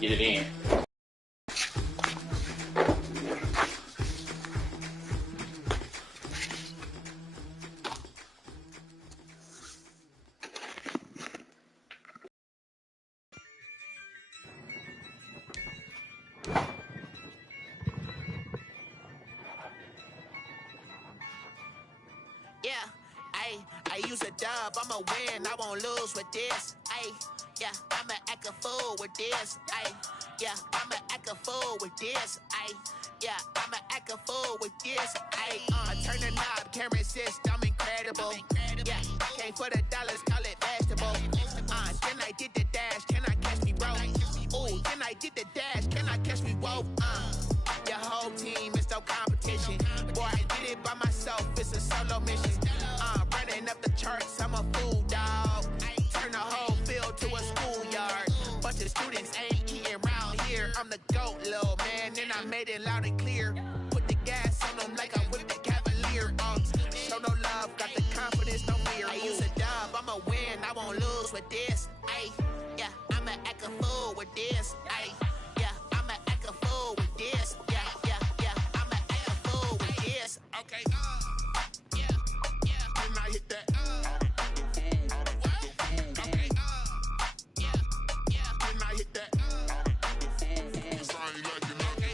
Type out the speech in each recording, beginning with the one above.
get it in. I use a dub, I'ma win, I won't lose with this. Yeah, I'ma act a fool with this. Yeah, I'ma act a fool with this. Yeah, I'ma act a fool with this. I turn the knob, can't resist, I'm incredible. Yeah, came for the dollars, call it vegetable. Then I did the dash, can I catch me, bro? Ooh, then I did the dash, can I catch me, whoa? Your whole team is no competition. Boy, I did it by myself, it's a solo mission. Running up the charts, I'm a fool, dog. Turn the whole field to a schoolyard. Bunch of students ain't eating round here. I'm the GOAT, little man, and I made it loud and clear. Put the gas on them like I whipped the Cavalier. Show no love, got the confidence, no fear. I use a dub, I'ma win, I won't lose with this. Yeah, I'ma act a fool with this. Yeah, I'ma act a fool with this. Yeah, I'ma act a fool with this. Okay. I hit that. Okay. When I hit that. Sorry, like you know. Okay.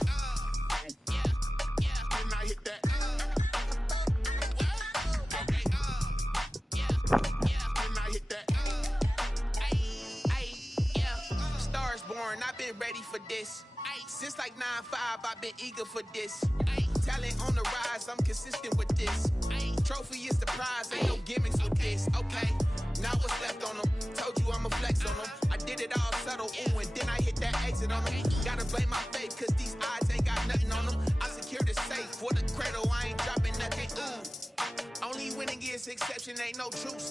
When I hit that. Okay. When I hit that. Yeah. Stars born, I've been ready for this. Since like 9-5, I've been eager for this. Talent on the rise, I'm consistent with this. Trophy is the prize, ain't no gimmicks with this. Okay, now what's left on them? Told you I'ma flex on them. I did it all subtle, ooh, and then I hit that exit on them. Gotta blame my faith, cause these eyes ain't got nothing on them. I secured the safe for the cradle, I ain't dropping nothing, ooh. Only winning is exception, ain't no truce.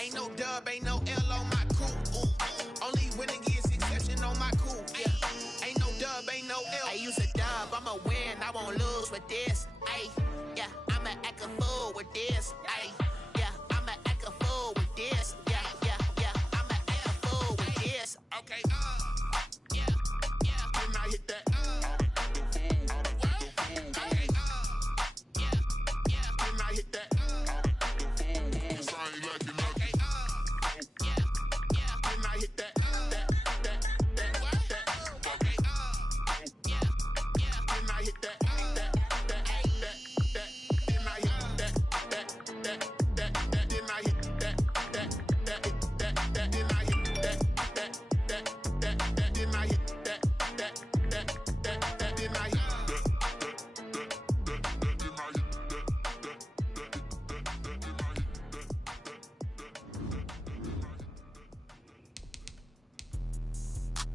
Ain't no dub, ain't no L on my crew, ooh. Only winning is exception on my crew, yeah. Ain't no dub, ain't no L. I use a dub, I'ma win, I won't lose with this. Yeah, I'ma act a fool with this. Yeah, I'ma act a fool with this. Yeah, I'ma act a fool with this. Okay. Yeah. When I hit that. Okay. Yeah. When I hit that. Sorry, like you know. Okay. Yeah. When I hit that. Okay. Yeah. When I hit that.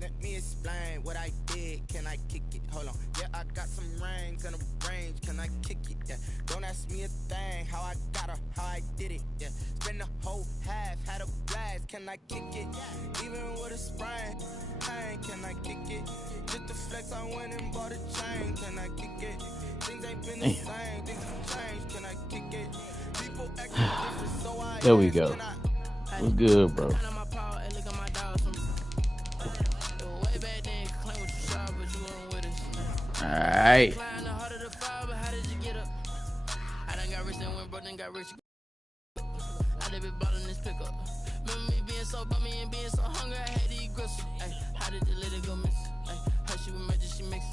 Let me explain what I did. Can I kick it? Hold on. Yeah, I got some rings and a range. Can I kick it? Yeah. Don't ask me a thing. How I got her, how I did it. Yeah. Spend the whole half, had a blast. Can I kick it? Even with a sprain. Hey, can I kick it? Just the flex, I went and bought a chain. Can I kick it? Things ain't been the same. Things have changed. Can I kick it? People acting different, so I. There we go. What's good, bro? Alright. I live it ballin' this pickup. Remember me being so bummy and being so hungry, I had to eat grits. How did the lady go miss? How she was magic, she mixed.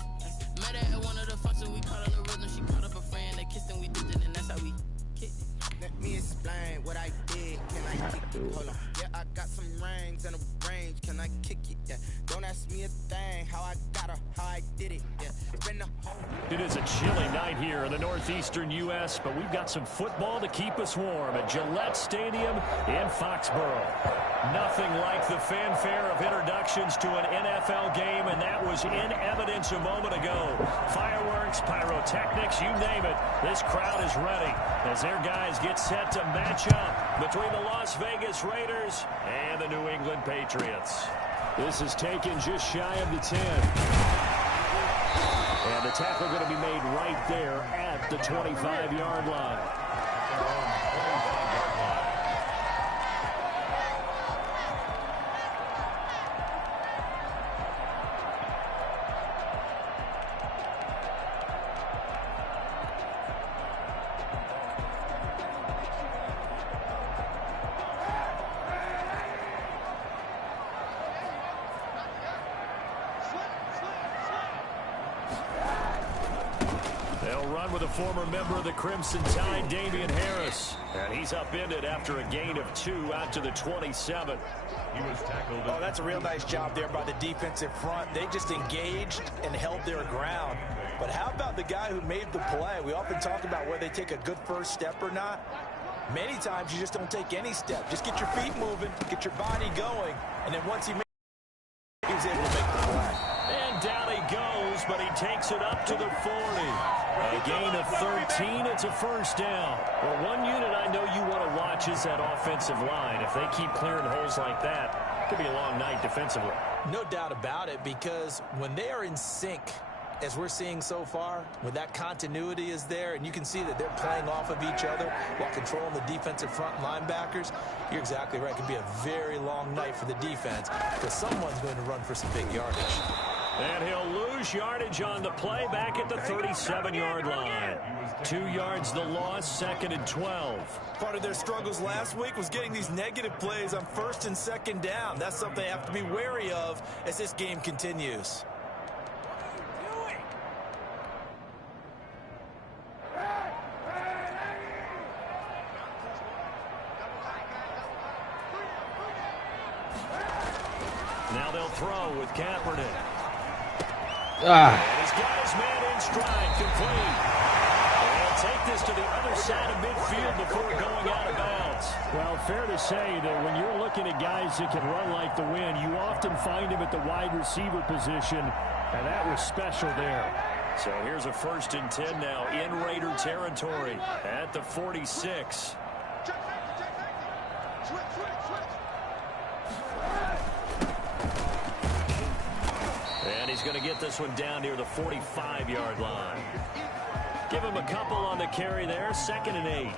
Met her at one of the functions, we caught on the rhythm. She caught up a friend, they kissed and we did it, and that's how we kicked. Let me explain what I did. Can I kick it? Hold on. Yeah, I got some rings and a range. Can I kick it? Yeah. Don't ask me a thing. How I got her, how I did it. Yeah. Spend the whole. It is a chilly night here in the northeastern U.S., but we've got some football to keep us warm at Gillette Stadium in Foxborough. Nothing like the fanfare of introductions to an NFL game, and that was in evidence a moment ago. Fireworks, pyrotechnics, you name it. This crowd is ready as their guys get set to match up between the Las Vegas Raiders and the New England Patriots. This is taken just shy of the 10. And the tackle going to be made right there at the 25-yard line. run with a former member of the Crimson Tide, Damian Harris. And he's upended after a gain of 2 out to the 27. He was tackled. Oh, that's a real nice job there by the defensive front. They just engaged and held their ground. But how about the guy who made the play? We often talk about whether they take a good first step or not. Many times you just don't take any step. Just get your feet moving, get your body going, and then once he was able to make the play. And down he goes, but he takes it up to the 40. A gain of 13, it's a first down. Well, one unit I know you want to watch is that offensive line. If they keep clearing holes like that, it could be a long night defensively. No doubt about it, because when they are in sync, as we're seeing so far, when that continuity is there, and you can see that they're playing off of each other while controlling the defensive front linebackers, you're exactly right. It could be a very long night for the defense because someone's going to run for some big yardage. And he'll lose yardage on the play back at the 37-yard line. 2 yards the loss, 2nd and 12. Part of their struggles last week was getting these negative plays on 1st and 2nd down. That's something they have to be wary of as this game continues. Now they'll throw with Kaepernick. Ah. He's got his man in stride, complete. They'll take this to the other side of midfield before going out of bounds. Well, fair to say that when you're looking at guys that can run like the wind, you often find him at the wide receiver position, and that was special there. So here's a 1st and 10 now in Raider territory at the 46. And he's going to get this one down near the 45-yard line. Give him a couple on the carry there, 2nd and 8.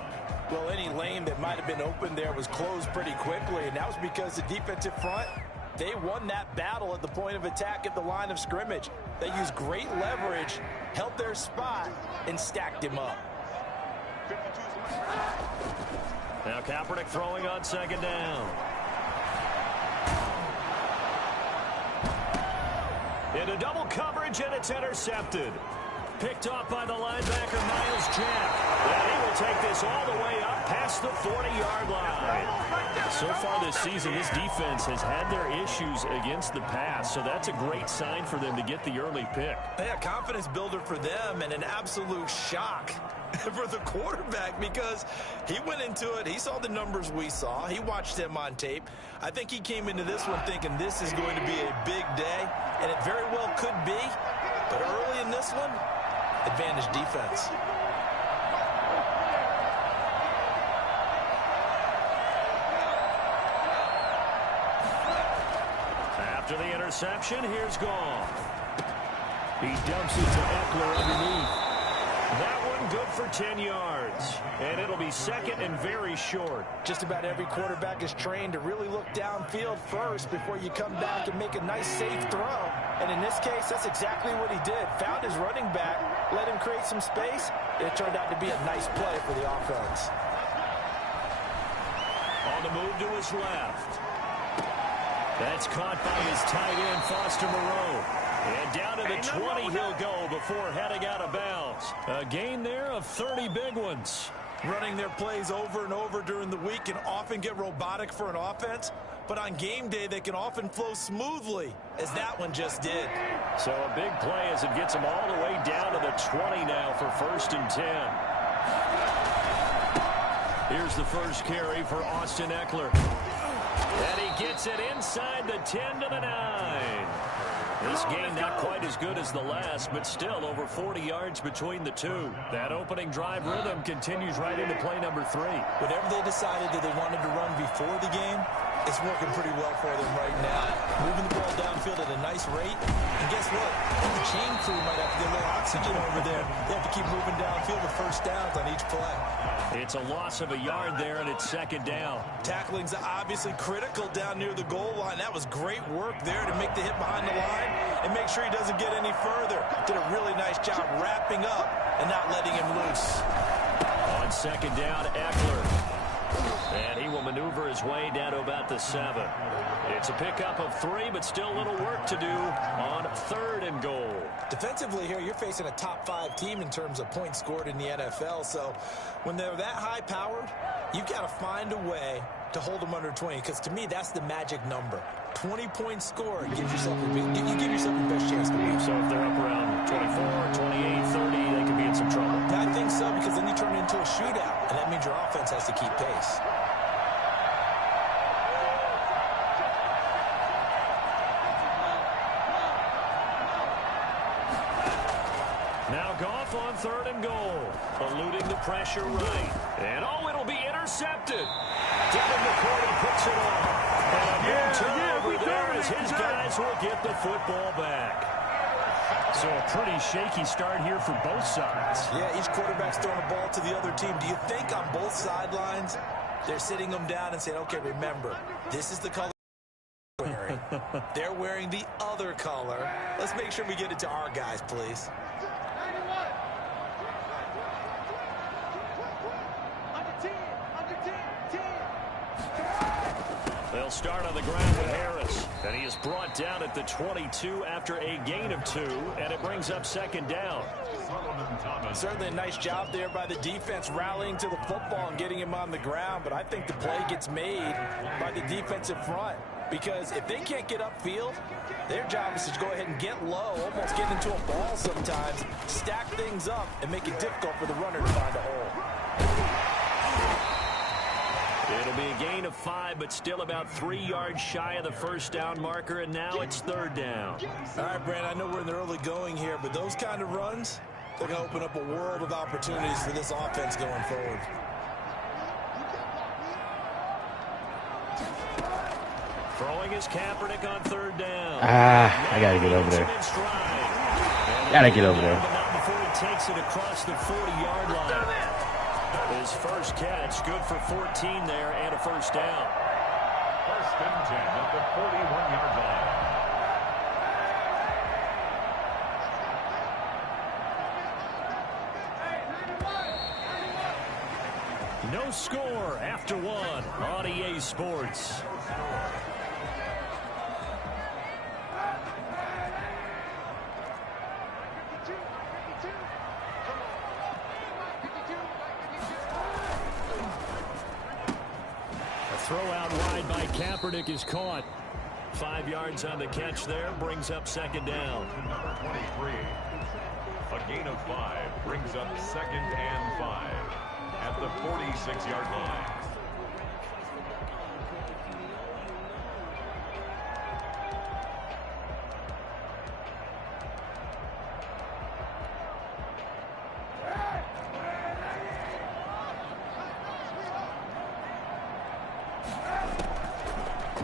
Well, any lane that might have been open there was closed pretty quickly, and that was because the defensive front, they won that battle at the point of attack at the line of scrimmage. They used great leverage, held their spot, and stacked him up. Now Kaepernick throwing on 2nd down. Into double coverage, and it's intercepted. Picked off by the linebacker, Miles Jack. And he will take this all the way up past the 40-yard line. So far this season, this defense has had their issues against the pass, so that's a great sign for them to get the early pick. Yeah, confidence builder for them and an absolute shock for the quarterback because he went into it. He saw the numbers we saw. He watched them on tape. I think he came into this one thinking this is going to be a big day, and it very well could be. But early in this one, advantage defense. After the interception, here's Goff. He dumps it to Eckler underneath. That one good for 10 yards. And it'll be 2nd and very short. Just about every quarterback is trained to really look downfield first before you come back and make a nice, safe throw. And in this case, that's exactly what he did. Found his running back, let him create some space, and it turned out to be a nice play for the offense. On the move to his left. That's caught by his tight end, Foster Moreau. And down to the 20 he'll go before heading out of bounds. A gain there of 30 big ones. Running their plays over and over during the week can often get robotic for an offense, but on game day they can often flow smoothly, as that one just did. So a big play as it gets him all the way down to the 20 now for 1st and 10. Here's the first carry for Austin Eckler. And he gets it inside the 10 to the 9. This game not quite as good as the last, but still over 40 yards between the two. That opening drive rhythm continues right into play number 3. Whatever they decided that they wanted to run before the game, it's working pretty well for them right now. Moving the ball downfield at a nice rate. And guess what? The chain crew might have to get a little oxygen over there. They have to keep moving downfield with first downs on each play. It's a loss of a yard there, and it's 2nd down. Tackling's obviously critical down near the goal line. That was great work there to make the hit behind the line and make sure he doesn't get any further. Did a really nice job wrapping up and not letting him loose. On 2nd down, Eckler. And he will maneuver his way down to about the 7. It's a pickup of 3, but still a little work to do on 3rd and goal. Defensively here, you're facing a top 5 team in terms of points scored in the NFL. So when they're that high-powered, you've got to find a way to hold them under 20. Because to me, that's the magic number. 20 points scored gives yourself you give yourself your best chance to win. So if they're up around 24, 28, 30, they could be in some trouble. I think so, because then you turn it into a shootout, and that means your offense has to keep pace. Now Goff on 3rd and goal, eluding the pressure right. And it'll be intercepted. Devin McCourty puts it on. And a big turnover there as his guys will get the football back. So a pretty shaky start here for both sides. Yeah, each quarterback's throwing the ball to the other team. Do you think on both sidelines they're sitting them down and saying, okay, remember, this is the color they're wearing. They're wearing the other color. Let's make sure we get it to our guys, please. They'll start on the ground with Harris. And he is brought down at the 22 after a gain of 2. And it brings up 2nd down. Certainly a nice job there by the defense rallying to the football and getting him on the ground. But I think the play gets made by the defensive front. Because if they can't get upfield, their job is to go ahead and get low, almost get into a ball sometimes, stack things up, and make it difficult for the runner to find a hole. It'll be a gain of 5, but still about 3 yards shy of the 1st down marker, and now it's 3rd down. All right, Brand, I know we're in the early going here, but those kind of runs, they're going to open up a world of opportunities for this offense going forward. Throwing his Kaepernick on 3rd down. I got to get over there. Got to get over there. But not before he takes it across the 40-yard line. His first catch, good for 14 there and a 1st down. 1st and 10 at the 41-yard line. No score after 1 on EA Sports. Throw out wide by Kaepernick is caught. 5 yards on the catch there, brings up 2nd down. Number 23, a gain of 5, brings up 2nd and 5 at the 46-yard line.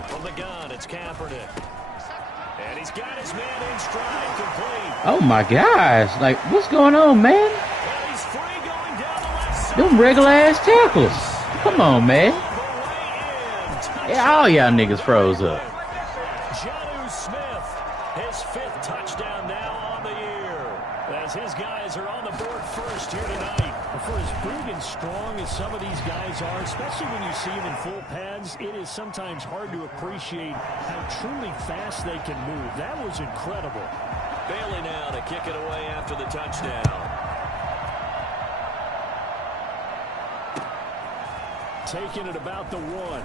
From the gun, it's Kaepernick. And he's got his man in stride, complete. Oh my gosh. Like, what's going on, man? And he's free going down the left side. Them regular ass tackles. Come on, man. Yeah, all y'all niggas froze up. Jonnu Smith, his 5th touchdown now on the year. As his guys are on the board first here tonight. For as big and strong as some of these guys are, especially when you see them in full pads, it is sometimes hard to appreciate how truly fast they can move. That was incredible. Bailey now to kick it away after the touchdown. Taking it about the 1.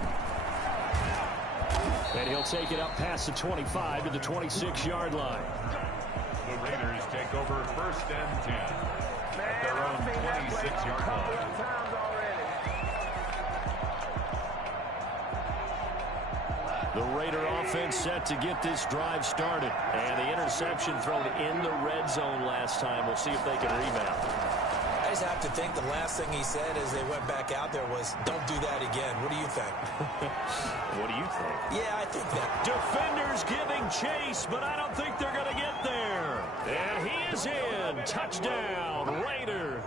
And he'll take it up past the 25 to the 26-yard line. The Raiders take over 1st and 10 at their own 26-yard line. The Raider offense set to get this drive started. And the interception thrown in the red zone last time. We'll see if they can rebound. I just have to think the last thing he said as they went back out there was, don't do that again. What do you think? What do you think? Yeah, I think that. Defenders giving chase, but I don't think they're going to get there. And he is in. Touchdown, Raiders.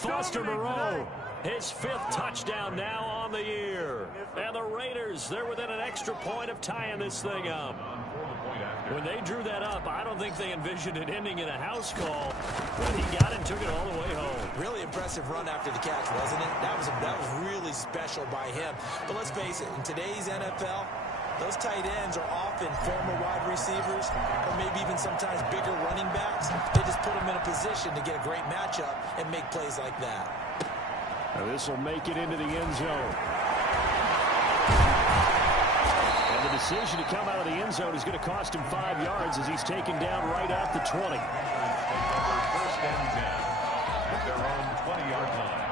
Foster Moreau, his 5th touchdown now on the year. And the Raiders, they're within an extra point of tying this thing up. On for the point after. defender. When they drew that up, I don't think they envisioned it ending in a house call, but he got it and took it all the way home. Really impressive run after the catch, wasn't it? That was really special by him. But let's face it, in today's NFL, those tight ends are often former wide receivers or maybe even sometimes bigger running backs. They just put them in a position to get a great matchup and make plays like that. Now this will make it into the end zone. And the decision to come out of the end zone is going to cost him 5 yards as he's taken down right at the 20. First and 10 at their own 20-yard line.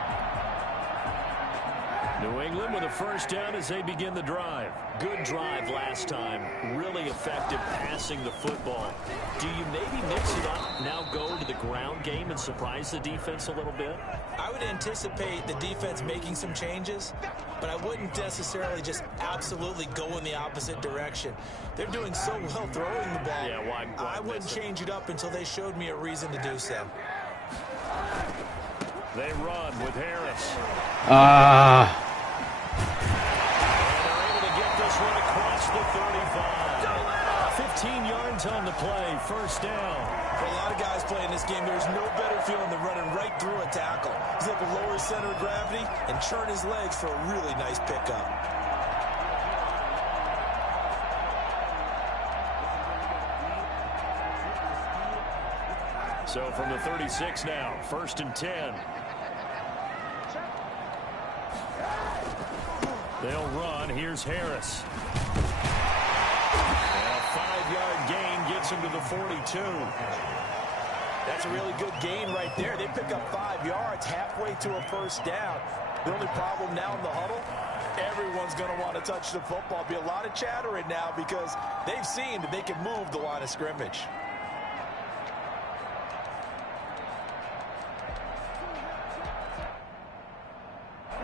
New England with a first down as they begin the drive. Good drive last time. Really effective passing the football. Do you maybe mix it up, now go to the ground game and surprise the defense a little bit? I would anticipate the defense making some changes, but I wouldn't necessarily just absolutely go in the opposite direction. They're doing so well throwing the ball. Yeah, why I wouldn't change it up until they showed me a reason to do so. They run with Harris. The 35. 15 yards on the play, first down. For a lot of guys playing this game, there's no better feeling than running right through a tackle. He's able to lower his center of gravity and churn his legs for a really nice pickup. So from the 36 now, first and 10. They'll run. Here's Harris. And a 5-yard gain gets him to the 42. That's a really good gain right there. They pick up 5 yards halfway to a first down. The only problem now in the huddle, everyone's going to want to touch the football. Be a lot of chattering now because they've seen that they can move the line of scrimmage.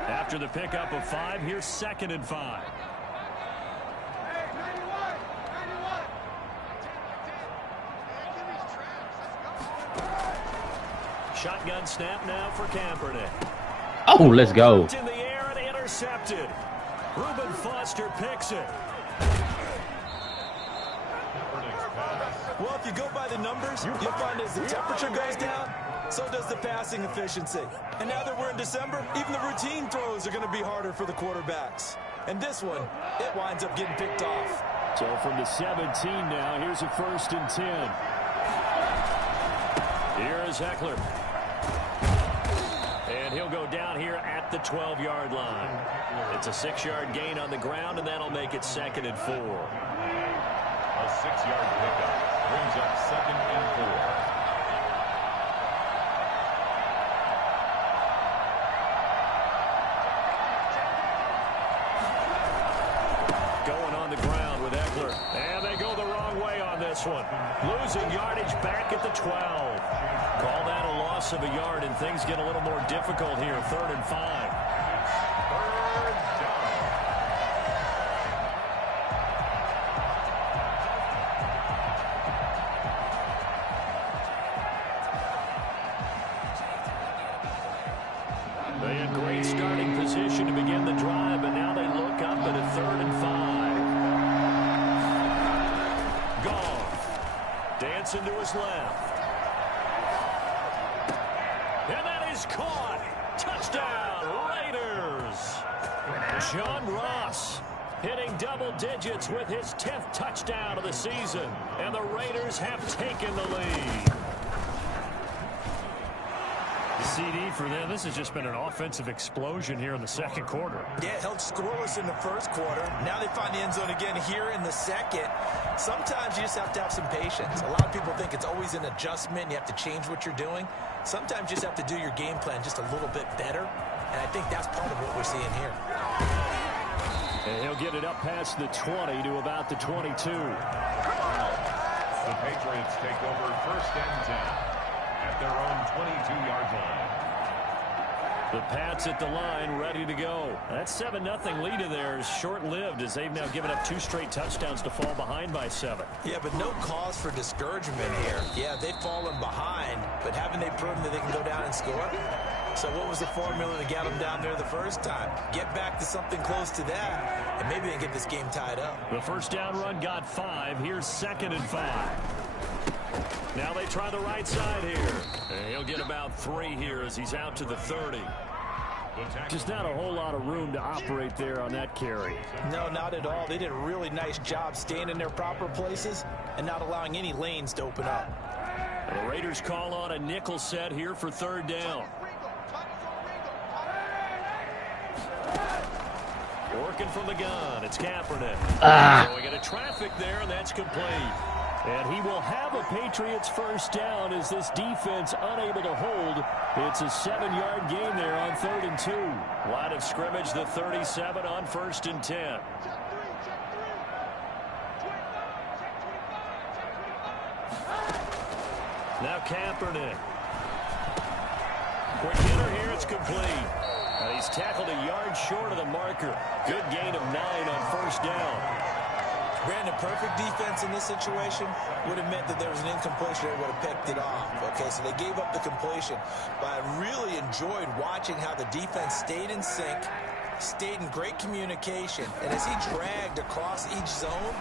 After the pickup of 5, here's second and 5. Shotgun snap now for Kaepernick. Oh, let's go. In the air and intercepted. Reuben Foster picks it. Well, if you go by the numbers, you'll find as the temperature goes down, so does the passing efficiency. And now that we're in December, even the routine throws are going to be harder for the quarterbacks. And this one, it winds up getting picked off. So from the 17 now, here's a first and 10. Here is Heckler. And he'll go down here at the 12-yard line. It's a 6-yard gain on the ground, and that'll make it second and 4. A 6-yard pickup brings up second and 4. Going on the ground with Eckler. And they go the wrong way on this one. Losing yardage back at the 12. Call that a loss of a yard, and things get a little more difficult here. Third and 5. They had great starting position to begin the drive, but now they look up at a third and 5. Goff dancing to his left. And that is caught. Touchdown, Raiders. John Ross hitting double digits with his 10th touchdown of the season. And the Raiders have taken the lead. CD for them. This has just been an offensive explosion here in the second quarter. Yeah, held scoreless in the first quarter. Now they find the end zone again here in the second. Sometimes you just have to have some patience. A lot of people think it's always an adjustment. You have to change what you're doing. Sometimes you just have to do your game plan just a little bit better. And I think that's part of what we're seeing here. And he'll get it up past the 20 to about the 22. The Patriots take over first and 10 at their own 22-yard line. The Pats at the line, ready to go. That 7-0 lead of theirs short-lived as they've now given up 2 straight touchdowns to fall behind by 7. Yeah, but no cause for discouragement here. Yeah, they've fallen behind, but haven't they proven that they can go down and score? So what was the formula to get them down there the first time? Get back to something close to that, and maybe they can get this game tied up. The first down run got 5. Here's 2nd and 5. Now they try the right side here. And he'll get about 3 here as he's out to the 30. Just not a whole lot of room to operate there on that carry. No, not at all. They did a really nice job staying in their proper places and not allowing any lanes to open up. And the Raiders call on a nickel set here for 3rd down. Working from the gun, it's Kaepernick. Going into traffic there, and that's complete. And he will have a Patriots first down as this defense unable to hold. It's a 7-yard gain there on 3rd and 2. Line of scrimmage, the 37 on 1st and 10. Now Kaepernick. Quick hitter here, it's complete. And he's tackled a yard short of the marker. Good gain of 9 on 1st down. Brandon, perfect defense in this situation would have meant that there was an incompletion. They would have picked it off. Okay, so they gave up the completion. But I really enjoyed watching how the defense stayed in sync, stayed in great communication. And as he dragged across each zone,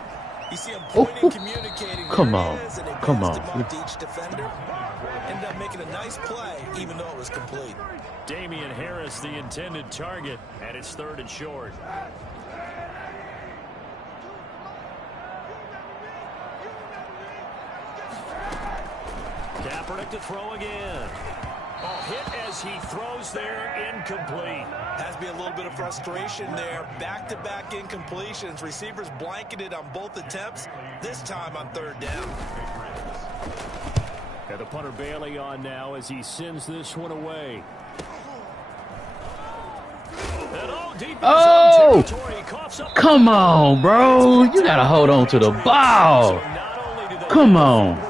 you see him pointing, communicating. Come on. Come on. To each defender. Ended up making a nice play, even though it was complete. Damian Harris, the intended target, and it's 3rd and short. Kaepernick to throw again. Oh, hit as he throws there, incomplete. Has to be a little bit of frustration there. Back-to-back incompletions. Receivers blanketed on both attempts, this time on 3rd down. And the punter Bailey on now as he sends this one away. Oh! Come on, bro. You got to hold on to the ball. Come on.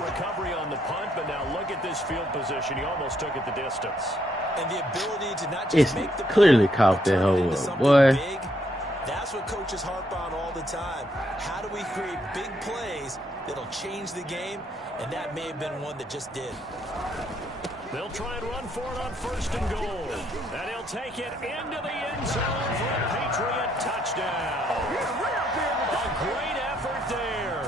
Field position, he almost took it the distance. And the ability to not just make the clearly caught that hole up, boy. Big, that's what coaches harp on all the time. How do we create big plays that'll change the game? And that may have been one that just did. They'll try and run for it on 1st and goal. And he'll take it into the end zone for a Patriot touchdown. A great effort there.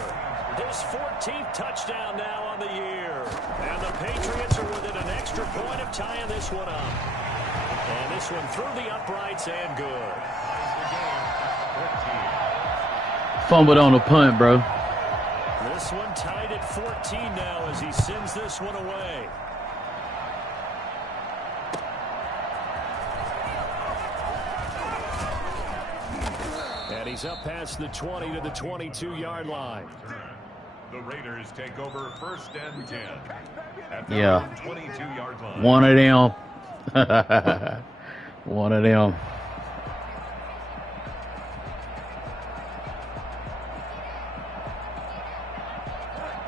His 14th touchdown now on the year. And the Patriots are within an extra point of tying this one up. And this one through the uprights and good. Fumbled on the punt, bro. This one tied at 14 now as he sends this one away. And he's up past the 20 to the 22-yard line. The Raiders take over 1st and 10. At yeah. 22-yard line. One of them. One of them.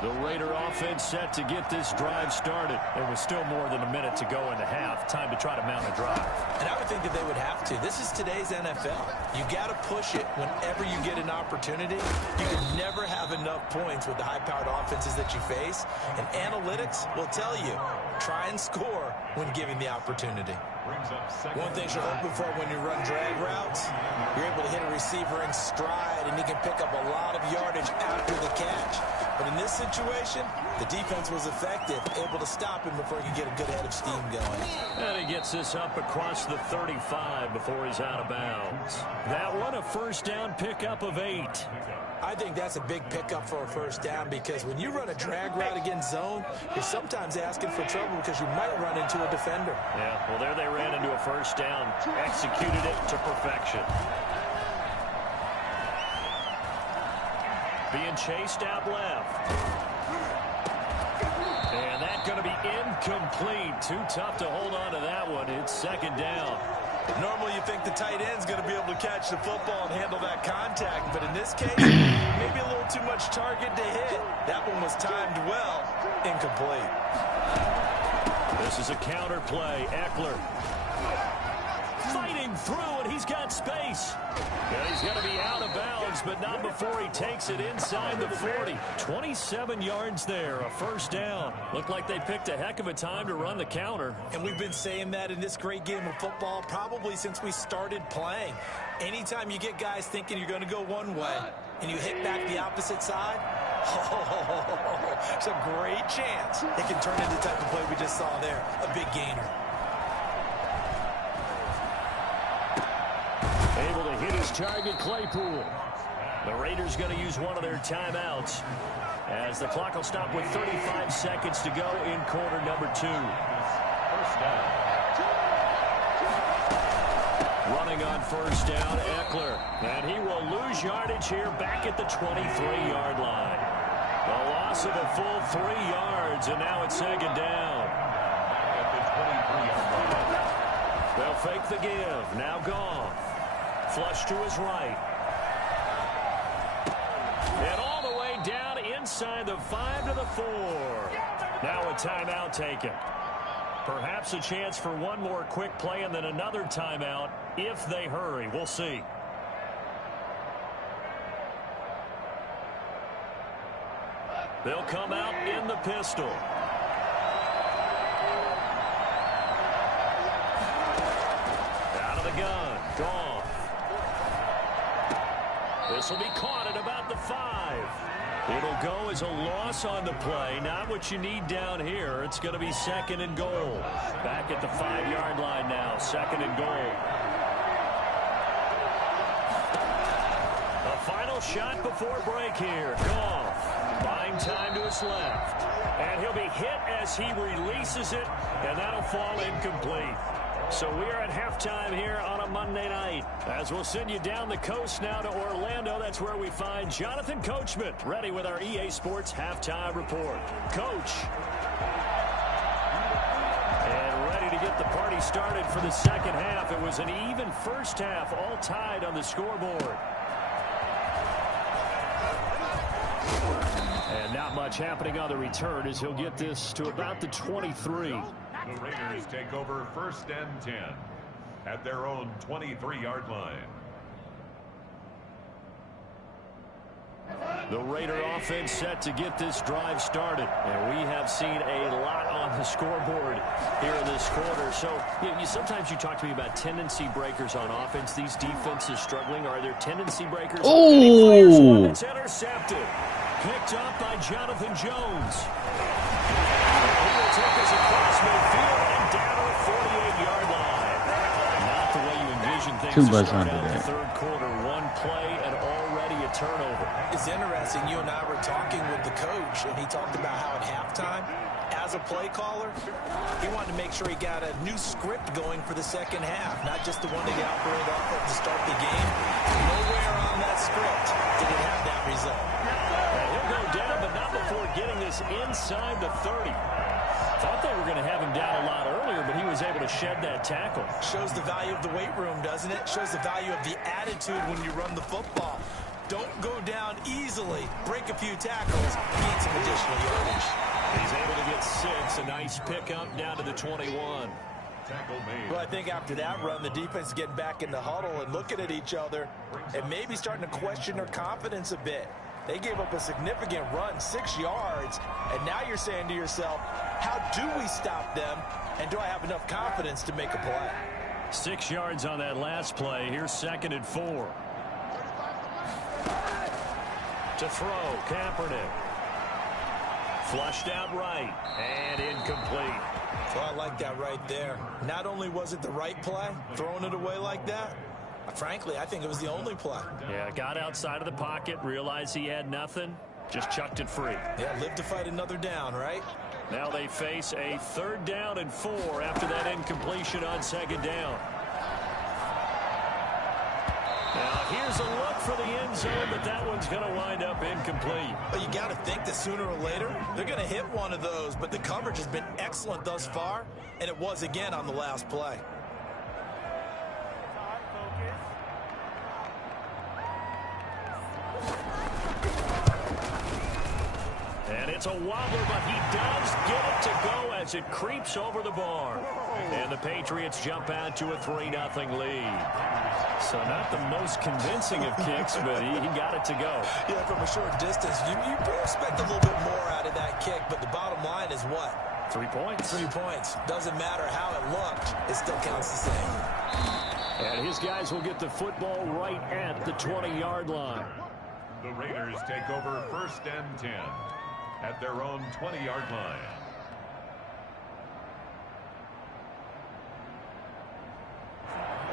The Raider offense set to get this drive started. There was still more than a minute to go in the half. Time to try to mount a drive. And I would think that they would have to. This is today's NFL. You got to push it whenever you get an opportunity. You can never have enough points with the high-powered offenses that you face. And analytics will tell you, try and score when given the opportunity. One thing you're hoping for when you run drag routes, you're able to hit a receiver in stride, and he can pick up a lot of yardage after the catch. But in this situation, the defense was effective, able to stop him before he could get a good head of steam going. And he gets this up across the 35 before he's out of bounds. That one, a 1st down pickup of 8. I think that's a big pickup for a 1st down because when you run a drag route against zone, you're sometimes asking for trouble because you might run into a defender. Yeah, well, there they ran into a 1st down, executed it to perfection. Being chased out left. And that's going to be incomplete. Too tough to hold on to that one. It's 2nd down. Normally you think the tight end's going to be able to catch the football and handle that contact, but in this case, maybe a little too much target to hit. That one was timed well. Incomplete. This is a counter play. Eckler fighting looking through, and he's got space. And he's going to be out of bounds, but not before he takes it inside the 40. 27 yards there, a first down. Looked like they picked a heck of a time to run the counter. And we've been saying that in this great game of football probably since we started playing. Anytime you get guys thinking you're going to go one way and you hit back the opposite side, it's a great chance it can turn into the type of play we just saw there, a big gainer. Able to hit his target, Claypool. The Raiders going to use one of their timeouts as the clock will stop with 35 seconds to go in quarter number 2. First down. Running on first down, Eckler. And he will lose yardage here back at the 23-yard line. The loss of a full 3 yards, and now it's second down. At the 23-yard line. They'll fake the give. Now Goff. Flush to his right. And all the way down inside the 5 to the 4. Now a timeout taken. Perhaps a chance for one more quick play and then another timeout if they hurry. We'll see. They'll come out in the pistol. Out of the gun. Goff. This will be caught at about the 5. It'll go as a loss on the play. Not what you need down here. It's going to be second and goal. Back at the 5-yard line now. Second and goal. A final shot before break here. Goff buying time to his left. And he'll be hit as he releases it. And that'll fall incomplete. So we are at halftime here on a Monday night. As we'll send you down the coast now to Orlando. That's where we find Jonathan Coachman ready with our EA Sports halftime report. Coach. And ready to get the party started for the second half. It was an even first half, all tied on the scoreboard. And not much happening on the return as he'll get this to about the 23. The Raiders take over first and 10 at their own 23-yard line. The Raider offense set to get this drive started. And we have seen a lot on the scoreboard here in this quarter. So sometimes you talk to me about tendency breakers on offense. These defenses struggling. Are there tendency breakers? Oh! It's intercepted. Picked up by Jonathan Jones. He will take us across midfield and down to the 48-yard line. Not the way you envision things Too to much start under out the that. third quarter. One play and already a turnover. It's interesting. You and I were talking with the coach, and he talked about how at halftime, as a play caller, he wanted to make sure he got a new script going for the second half, not just the one that he operated off of to start the game. Nowhere on that script did it have that result. And he'll go down, but not before getting this inside the 30. Thought they were going to have him down a lot earlier, but he was able to shed that tackle. Shows the value of the weight room, doesn't it? Shows the value of the attitude when you run the football. Don't go down easily. Break a few tackles. Gain some additional yardage. He's able to get 6. A nice pickup down to the 21. Tackle made. Well, I think after that run, the defense is getting back in the huddle and looking at each other and maybe starting to question their confidence a bit. They gave up a significant run, 6 yards, and now you're saying to yourself, how do we stop them, and do I have enough confidence to make a play? 6 yards on that last play. Here's second and 4. To throw, Kaepernick. Flushed out right, and incomplete. Well, I like that right there. Not only was it the right play, throwing it away like that, frankly, I think it was the only play. Yeah, got outside of the pocket, realized he had nothing, just chucked it free. Yeah, live to fight another down, right? Now they face a 3rd down and 4 after that incompletion on second down. Now here's a look for the end zone, but that one's going to wind up incomplete. But you got to think that sooner or later, they're going to hit one of those, but the coverage has been excellent thus far, and it was again on the last play. And it's a wobbler, but he does get it to go as it creeps over the bar. And the Patriots jump out to a 3-0 lead. So not the most convincing of kicks, but he got it to go. Yeah, from a short distance, you expect a little bit more out of that kick, but the bottom line is what? 3 points. 3 points. Doesn't matter how it looked. It still counts the same. And his guys will get the football right at the 20-yard line. The Raiders take over 1st and 10 at their own 20-yard line.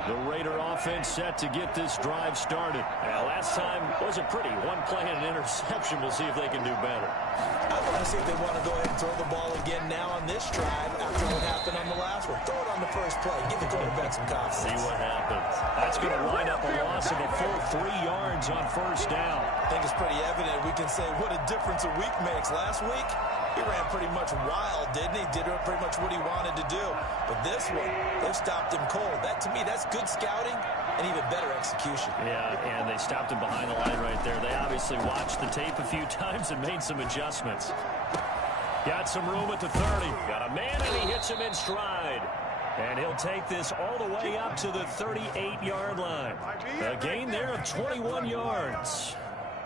The Raider offense set to get this drive started. Now, last time wasn't pretty. One play and an interception. We'll see if they can do better. I want to see if they want to go ahead and throw the ball again now on this drive after what happened on the last one. Throw it on the first play. Give the quarterback some confidence. See what happens. That's going to wind up a loss of a full 3 yards on 1st down. I think it's pretty evident. We can say what a difference a week makes. Last week, he ran pretty much wild, didn't he? Did pretty much what he wanted to do. But this one, they've stopped him cold. That, to me, that's good scouting and even better execution. Yeah, and they stopped him behind the line right there. They obviously watched the tape a few times and made some adjustments. Got some room at the 30. Got a man, and he hits him in stride. And he'll take this all the way up to the 38-yard line. A gain there of 21 yards.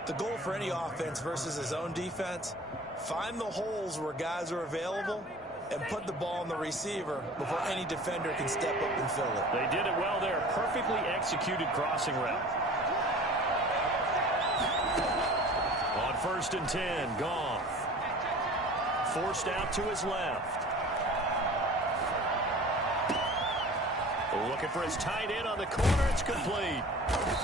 The goal for any offense versus his own defense, find the holes where guys are available and put the ball on the receiver before any defender can step up and fill it. They did it well there. Perfectly executed crossing route. On 1st and 10, Goff. Forced out to his left. Looking for his tight end on the corner. It's complete.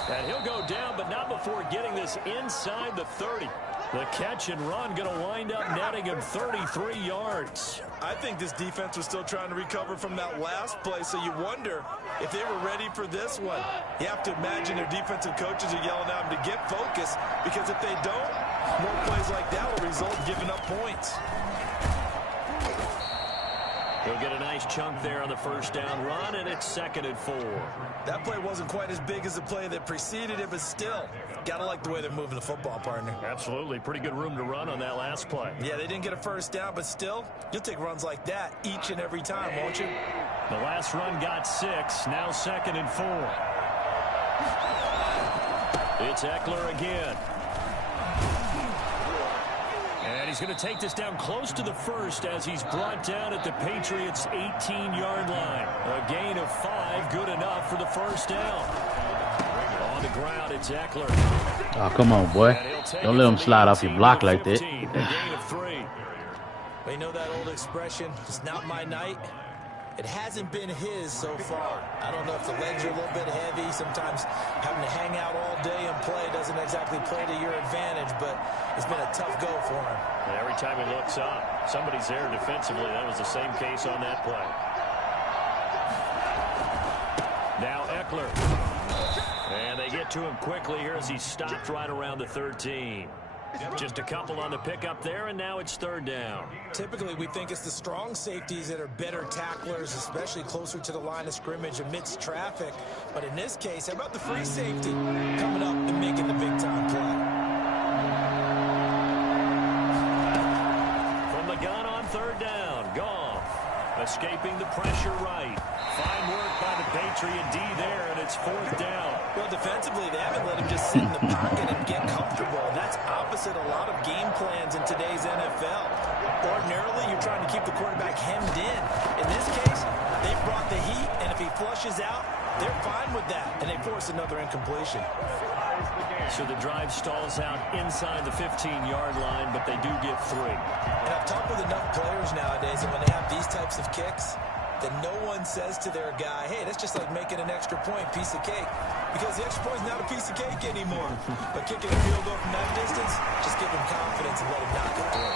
And he'll go down, but not before getting this inside the 30. The catch and run going to wind up netting him 33 yards. I think this defense was still trying to recover from that last play, so you wonder if they were ready for this one. You have to imagine their defensive coaches are yelling at them to get focused, because if they don't, more plays like that will result in giving up points. He'll get a nice chunk there on the 1st down run, and it's 2nd and 4. That play wasn't quite as big as the play that preceded it, but still, gotta like the way they're moving the football, partner. Absolutely. Pretty good room to run on that last play. Yeah, they didn't get a 1st down, but still, you'll take runs like that each and every time, won't you? The last run got 6, now 2nd and 4. It's Eckler again. And he's going to take this down close to the 1st as he's brought down at the Patriots' 18-yard line. A gain of 5, good enough for the 1st down. On the ground, it's Eckler. Oh, come on, boy. Don't let him slide off your block like that. A gain of 3. We know that old expression, it's not my night. It hasn't been his so far. I don't know if the legs are a little bit heavy. Sometimes having to hang out all day and play doesn't exactly play to your advantage, but it's been a tough go for him. And every time he looks up, somebody's there defensively. That was the same case on that play. Now Eckler. And they get to him quickly here as he stopped right around the 13. Just a couple on the pickup there, and now it's 3rd down. Typically, we think it's the strong safeties that are better tacklers, especially closer to the line of scrimmage amidst traffic. But in this case, how about the free safety coming up and making the big-time play? From the gun on 3rd down, Goff escaping the pressure right. Fine work by the Patriot D there, and it's 4th down. Well, defensively, they haven't let him just sit in the pocket and get comfortable. That's opposite a lot of game plans in today's NFL. Ordinarily, you're trying to keep the quarterback hemmed in. In this case, they brought the heat, and if he flushes out, they're fine with that, and they force another incompletion. So the drive stalls out inside the 15-yard line, but they do get 3. And I've talked with enough players nowadays, and when they have these types of kicks, then no one says to their guy, hey, that's just like making an extra point, piece of cake. Because the extra point is not a piece of cake anymore. But kicking a field goal from that distance, just give him confidence and let him knock it through.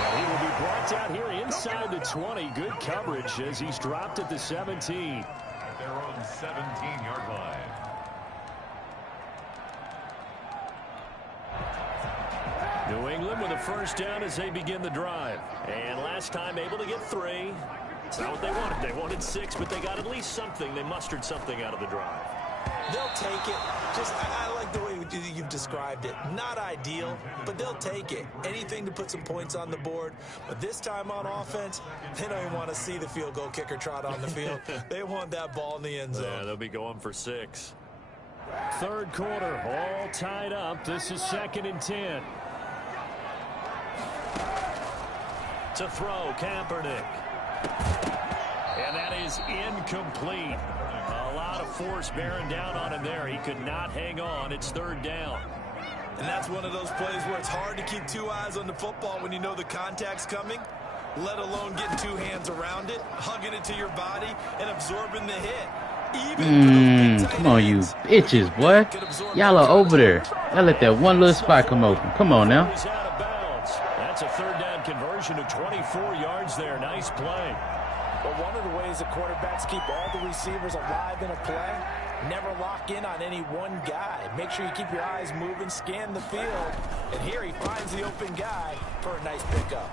And he will be brought down here inside the 20. Good coverage as he's dropped at the 17. At their own 17-yard line. New England with a 1st down as they begin the drive. And last time able to get 3. It's not what they wanted. They wanted 6, but they got at least something. They mustered something out of the drive. They'll take it. I like the way you've described it. Not ideal, but they'll take it. Anything to put some points on the board. But this time on offense, they don't even want to see the field goal kicker trot on the field. They want that ball in the end zone. Yeah, they'll be going for 6. Third quarter, all tied up. This is 2nd and 10. To throw, Kaepernick. And that is incomplete. A lot of force bearing down on him there. He could not hang on. It's 3rd down. And that's one of those plays where it's hard to keep 2 eyes on the football when you know the contact's coming, let alone getting 2 hands around it, hugging it to your body, and absorbing the hit. Come on, you bitches, boy. Y'all are over there. Y'all let that one little spot come open. Come on now. That's a 3rd down conversion of 24 yards there. Nice play. But one of the ways that quarterbacks keep all the receivers alive in a play, never lock in on any one guy. Make sure you keep your eyes moving, scan the field. And here he finds the open guy for a nice pickup.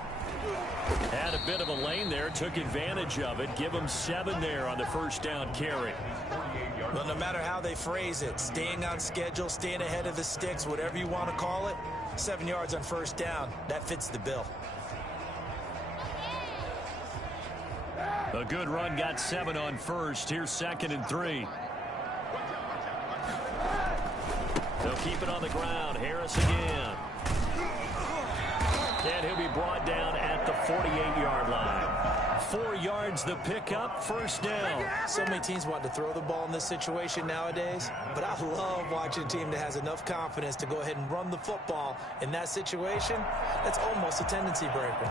Had a bit of a lane there, took advantage of it. Give him 7 there on the 1st down carry. Well, no matter how they phrase it, staying on schedule, staying ahead of the sticks, whatever you want to call it, 7 yards on 1st down, that fits the bill. A good run, got 7 on 1st. Here's 2nd and 3. They'll keep it on the ground. Harris again. And he'll be brought down at the 48-yard line. 4 yards the pickup, 1st down. So many teams want to throw the ball in this situation nowadays, but I love watching a team that has enough confidence to go ahead and run the football. In that situation, that's almost a tendency breaker.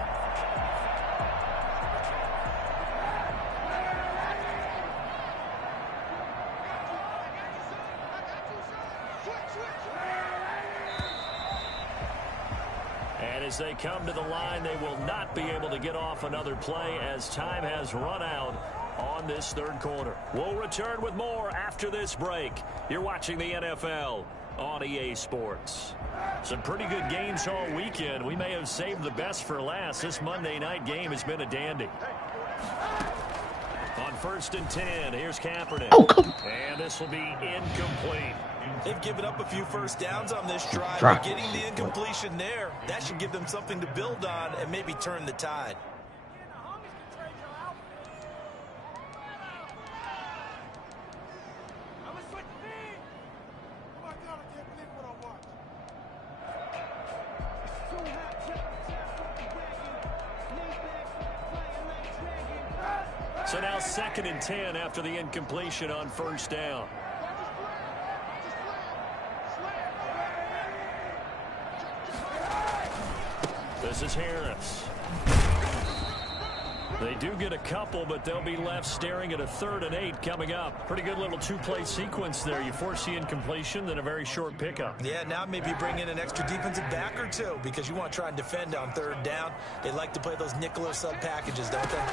As they come to the line, they will not be able to get off another play as time has run out on this 3rd quarter. We'll return with more after this break. You're watching the NFL on EA Sports. Some pretty good games all weekend. We may have saved the best for last. This Monday night game has been a dandy. On 1st and 10, here's Kaepernick. And this will be incomplete. They've given up a few 1st downs on this drive, but getting the incompletion there, that should give them something to build on and maybe turn the tide. So now 2nd and 10 after the incompletion on 1st down. This is Harris. They do get a couple, but they'll be left staring at a 3rd and 8 coming up. Pretty good little 2-play sequence there. You force the incompletion, then a very short pickup. Yeah, now maybe bring in an extra defensive back or 2 because you want to try and defend on 3rd down. They like to play those nickel or sub packages, don't they?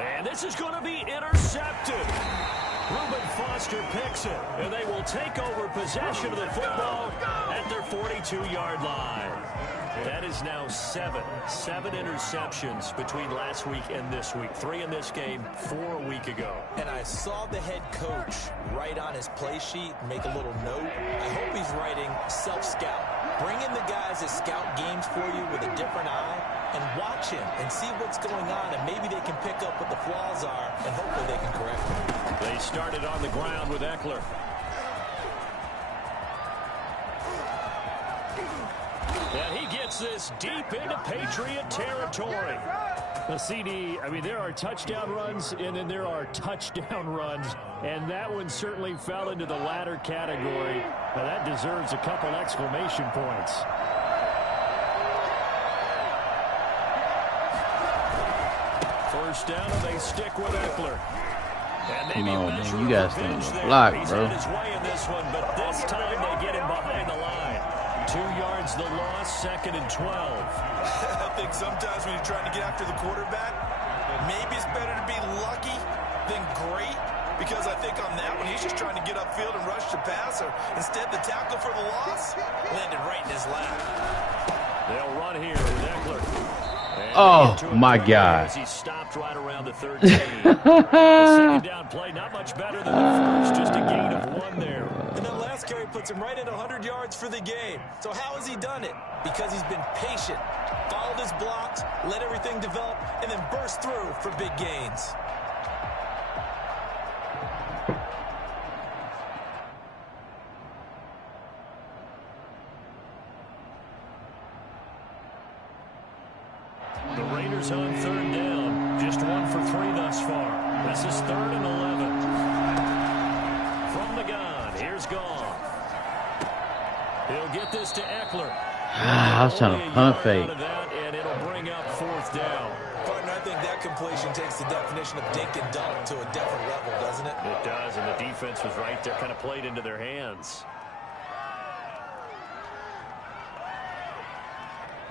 And this is going to be intercepted. Reuben Foster picks it, and they will take over possession of the football at their 42-yard line. That is now 7 interceptions between last week and this week. 3 in this game, 4 a week ago. And I saw the head coach write on his play sheet, make a little note. I hope he's writing self-scout. Bring in the guys that scout games for you with a different eye and watch him and see what's going on, and maybe they can pick up what the flaws are, and hopefully they can correct them. They started on the ground with Eckler. And he gets this deep into Patriot territory. The CD, I mean, there are touchdown runs, and then there are touchdown runs, and that one certainly fell into the latter category. Now, that deserves a couple exclamation points. First down, and they stick with Eckler. Come on, man. You guys stay on the block, bro. He's his way in this one, but this time they get him behind the line. 2 yards the loss, 2nd and 12. I think sometimes when you're trying to get after the quarterback, maybe it's better to be lucky than great, because I think on that one, he's just trying to get upfield and rush the passer. Instead, the tackle for the loss landed right in his lap. They'll run here with Eckler. Oh, my God. He stopped right around the 13. The second down play, not much better than the first, just a gain of 1 there. And that last carry puts him right at 100 yards for the game. So how has he done it? Because he's been patient, followed his blocks, let everything develop, and then burst through for big gains. The Raiders on 3rd down. Just 1 for 3 thus far. This is 3rd and 11. From the gun, here's Goff. He'll get this to Eckler. I was trying to punt fake. And it'll bring up 4th down. Partner, I think that completion takes the definition of dink and dunk to a different level, doesn't it? It does, and the defense was right there, kind of played into their hands.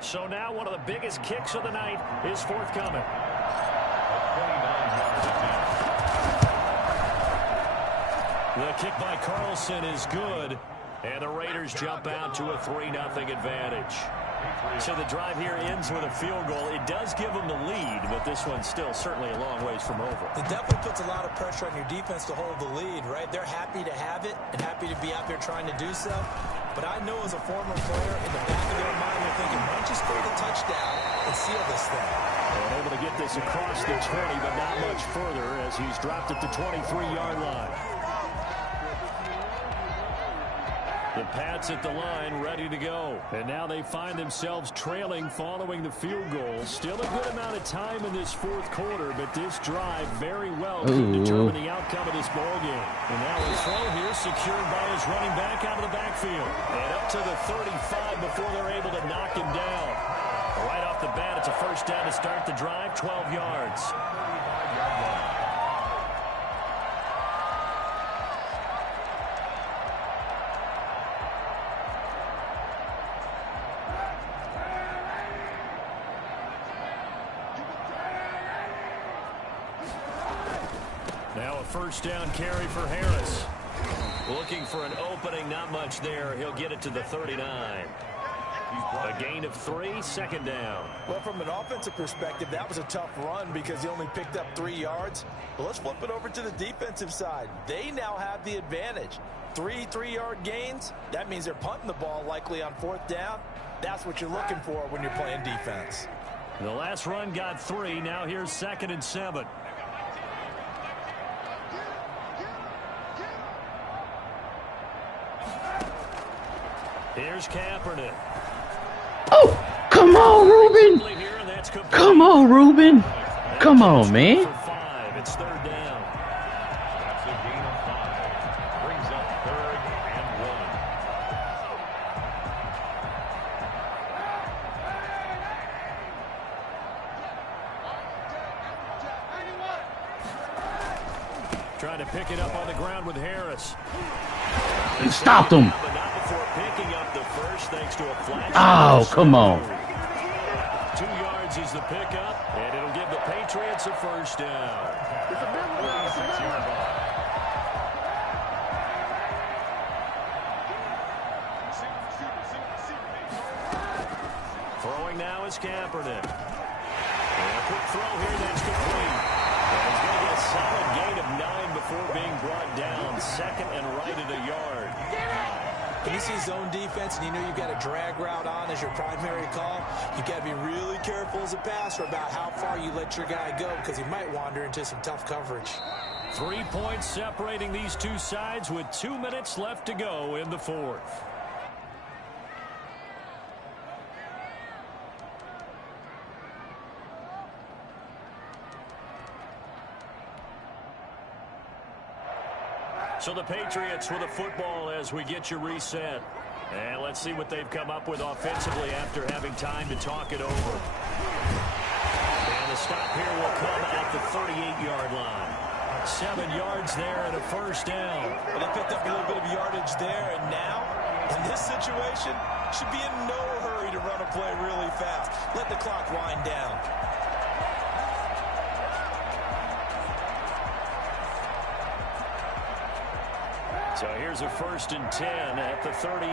So now one of the biggest kicks of the night is forthcoming. The kick by Carlson is good, and the Raiders jump out to a 3-0 advantage. So the drive here ends with a field goal. It does give them the lead, but this one's still certainly a long ways from over. It definitely puts a lot of pressure on your defense to hold the lead, right? They're happy to have it and happy to be out there trying to do so. But I know as a former player, in the back of their mind, they're thinking, why don't you score the touchdown and seal this thing? And able to get this across the 20, but not much further as he's dropped at the 23-yard line. The Pats at the line, ready to go. And now they find themselves trailing following the field goal. Still a good amount of time in this 4th quarter, but this drive very well could determine the outcome of this ballgame. And now a throw here secured by his running back out of the backfield. And up to the 35 before they're able to knock him down. Right off the bat, it's a 1st down to start the drive, 12 yards. Now a 1st down carry for Harris. Looking for an opening, not much there. He'll get it to the 39. A gain of 3, 2nd down. Well, from an offensive perspective, that was a tough run because he only picked up 3 yards. But let's flip it over to the defensive side. They now have the advantage. 3 3-yard gains. That means they're punting the ball likely on 4th down. That's what you're looking for when you're playing defense. The last run got 3. Now here's 2nd and 7. Here's Kaepernick. Oh, come on, Ruben. Come on, Ruben. Come on, man. It's 3rd down. That's a gain of 5. Brings up 3rd and 1. Trying to pick it up on the ground with Harris. Stopped him. But not before picking up the first, thanks to a flash. Oh, come on. 2 yards is the pickup, and it'll give the Patriots a 1st down. Throwing now is Kaepernick. And a quick throw here, that's complete. And he's going to get a solid gain of 9 before being brought down. 2nd and right at a yard. When you see zone defense and you know you've got a drag route on as your primary call, you've got to be really careful as a passer about how far you let your guy go because he might wander into some tough coverage. 3 points separating these two sides with 2 minutes left to go in the 4th. So the Patriots with a football as we get you reset. And let's see what they've come up with offensively after having time to talk it over. And the stop here will come at the 38-yard line. 7 yards there and a 1st down. Well, they picked up a little bit of yardage there, and now, in this situation, should be in no hurry to run a play really fast. Let the clock wind down. So here's a 1st and 10 at the 38.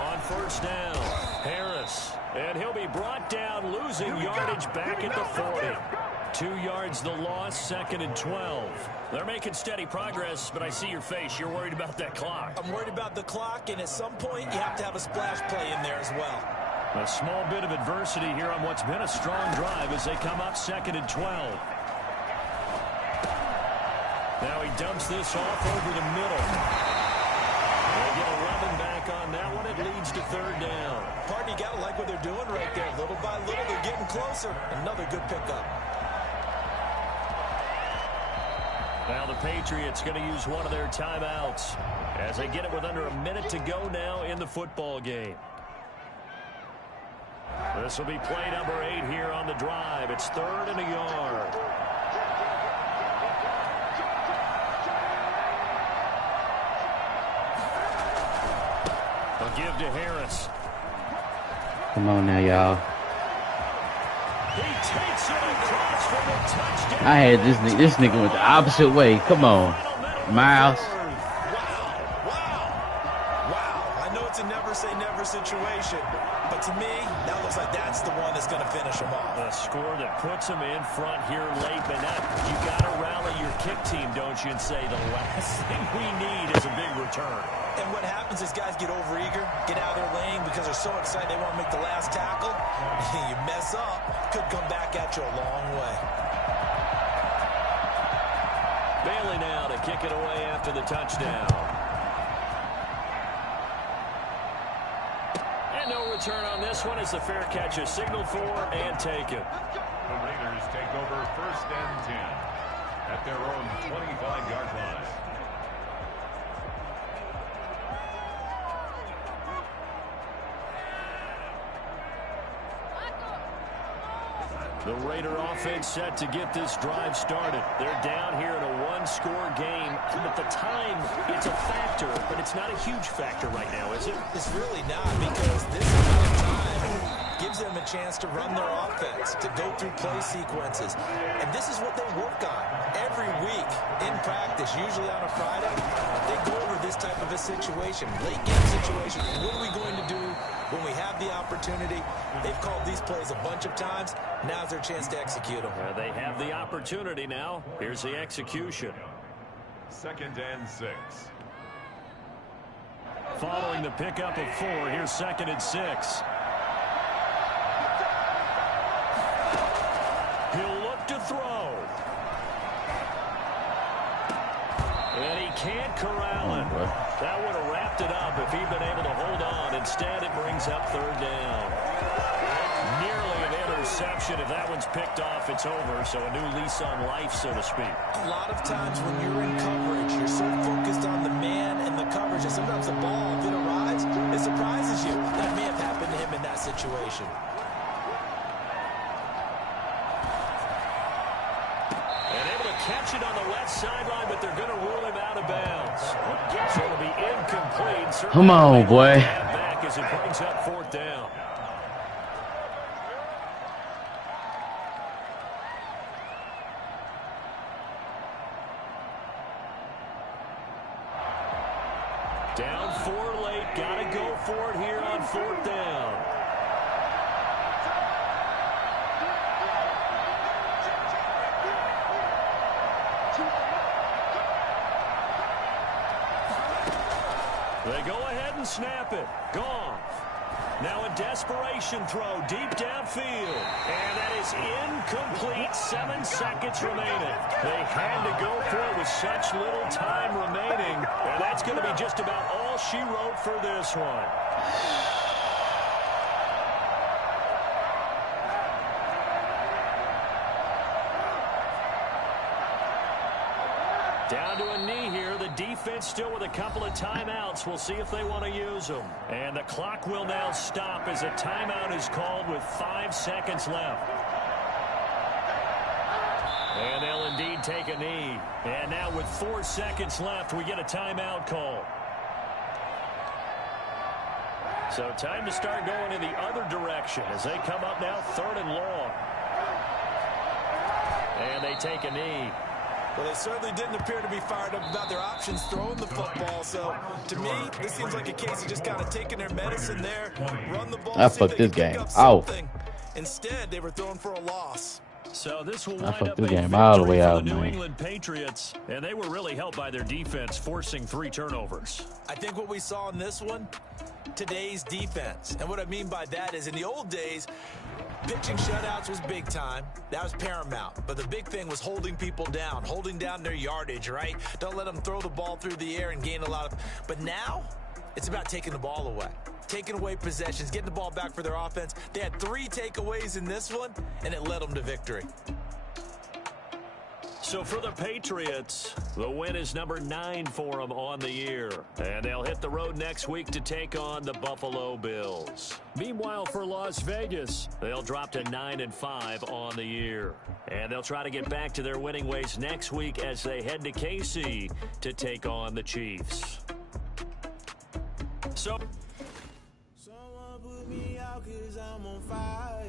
On 1st down, Harris. And he'll be brought down, losing yardage back at the 40. 2 yards the loss, 2nd and 12. They're making steady progress, but I see your face. You're worried about that clock. I'm worried about the clock, and at some point you have to have a splash play in there as well. A small bit of adversity here on what's been a strong drive as they come up 2nd and 12. Now he dumps this off over the middle. They get 11 back on that one. It leads to 3rd down. Partner, you got to like what they're doing right there. Little by little, they're getting closer. Another good pickup. Now the Patriots going to use one of their timeouts as they get it with under a minute to go now in the football game. This will be play number 8 here on the drive. It's 3rd and a yard. They'll give to Harris. Come on now, y'all. He takes it across for the touchdown. I had this nigga went the opposite way. Come on, Miles. Wow. I know it's a never say never situation, but to me, that looks like that's the one that's going to finish him off. A score that puts him in front here late, but now you got to rally your kick team, don't you, and say the last thing we need is a big return. And what happens is guys get overeager, get out of their lane because they're so excited they want to make the last tackle. You mess up, could come back at you a long way. Bailey now to kick it away after the touchdown. And no return on this one as the fair catch is signaled for and taken. The Raiders take over 1st and 10 at their own 25-yard line. The Raider offense set to get this drive started. They're down here in a one-score game. At the time, it's a factor, but it's not a huge factor right now, is it? It's really not, because this amount of time gives them a chance to run their offense, to go through play sequences. And this is what they work on every week in practice, usually on a Friday. They go over this type of a situation, late game situation. What are we going to do when we have the opportunity? They've called these plays a bunch of times. Now's their chance to execute them. They have the opportunity now. Here's the execution. 2nd and 6. Following the pickup of 4, here's 2nd and 6. He'll look to throw. And he can't corral it. That would have wrapped it up if he'd been able to hold on. Instead, it brings up 3rd down. Nearly an interception. If that one's picked off, it's over. So a new lease on life, so to speak. A lot of times when you're in coverage, you're so focused on the man and the coverage that sometimes the ball, if it arrives, it surprises you. That may have happened to him in that situation. And able to catch it on the left sideline, but they're going to rule him out of bounds. So it'll be incomplete. Come on, boy. Back as it brings up 4th down. Down 4 late. Got to go for it here on 4th down. They go ahead and snap it. Gone. Now a desperation throw deep downfield. And that is incomplete. 7 seconds remaining. They had to go for it with such little time remaining. And that's going to be just about all she wrote for this one. Down to a knee here. The defense still with a couple of timeouts. We'll see if they want to use them. And the clock will now stop as a timeout is called with 5 seconds left. And they'll indeed take a knee. And now with 4 seconds left, we get a timeout call. So time to start going in the other direction as they come up now 3rd and long. And they take a knee. Well, they certainly didn't appear to be fired up about their options throwing the football. So, to me, this seems like a case of just kind of taking their medicine there, run the ball, I see if fucked they this can pick game up off. something. Instead, they were throwing for a loss. So this will I wind fucked up this a game all the victory way for out, the New man. England Patriots, and they were really helped by their defense, forcing 3 turnovers. I think what we saw in this one, today's defense. And what I mean by that is in the old days, pitching shutouts was big time. That was paramount. But the big thing was holding people down, holding down their yardage, right? Don't let them throw the ball through the air and gain a lot of... But now, it's about taking the ball away. Taking away possessions, getting the ball back for their offense. They had 3 takeaways in this one, and it led them to victory. So for the Patriots, the win is number 9 for them on the year. And they'll hit the road next week to take on the Buffalo Bills. Meanwhile, for Las Vegas, they'll drop to 9-5 on the year. And they'll try to get back to their winning ways next week as they head to KC to take on the Chiefs. So... Someone put me out 'cause I'm on fire.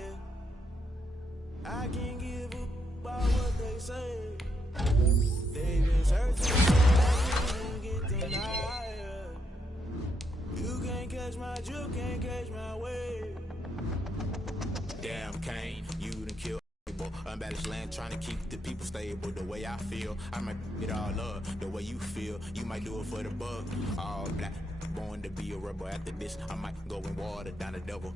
I can't give up about what they say. They been searching for me to get denied. You can't catch my drift, can't catch my wave. Damn, Kane, you done killed. Unbalanced land, trying to keep the people stable. The way I feel, I might it all up. The way you feel, you might do it for the bug. All black, born to be a rebel. After this, I might go and water down the devil.